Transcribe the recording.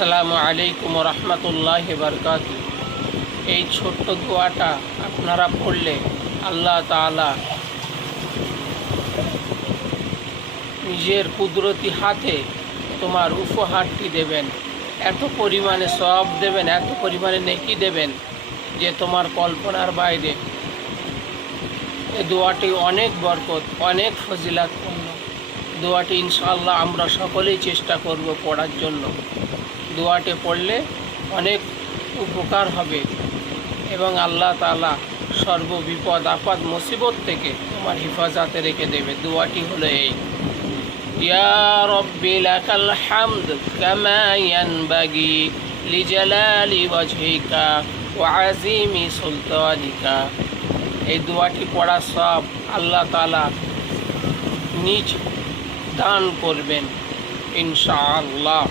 আসসালামু আলাইকুম রহমতুল্লাহি বারকাতু। এই ছোট্ট দোয়াটা আপনারা পড়লে আল্লাহ তাআলা নিজের কুদরতি হাতে তোমার উপহারটি দেবেন, এত পরিমাণে সওয়াব দেবেন, এত পরিমাণে নেকি দেবেন যে তোমার কল্পনার বাইরে। এই দোয়াটি অনেক বরকত, অনেক ফজিলাতপূর্ণ দোয়াটি। ইনশাআল্লাহ আমরা সকলেই চেষ্টা করব পড়ার জন্য। দোয়াটি পড়লে অনেক উপকার হবে এবং আল্লাহ তাআলা সর্ব বিপদ আপদ মুসিবত থেকে তোমার হেফাজতে রেখে দেবে। দোয়াটি হলো এই: ইয়া রব্বি লাকাল হামদ কামা ইয়ানবাগি লিজালালি ওয়াজহিকা ওয়া আযীমি সুলতানিকা। এই দোয়াটি পড়া সব আল্লাহ তাআলা নিজ দান করবেন ইনশাআল্লাহ।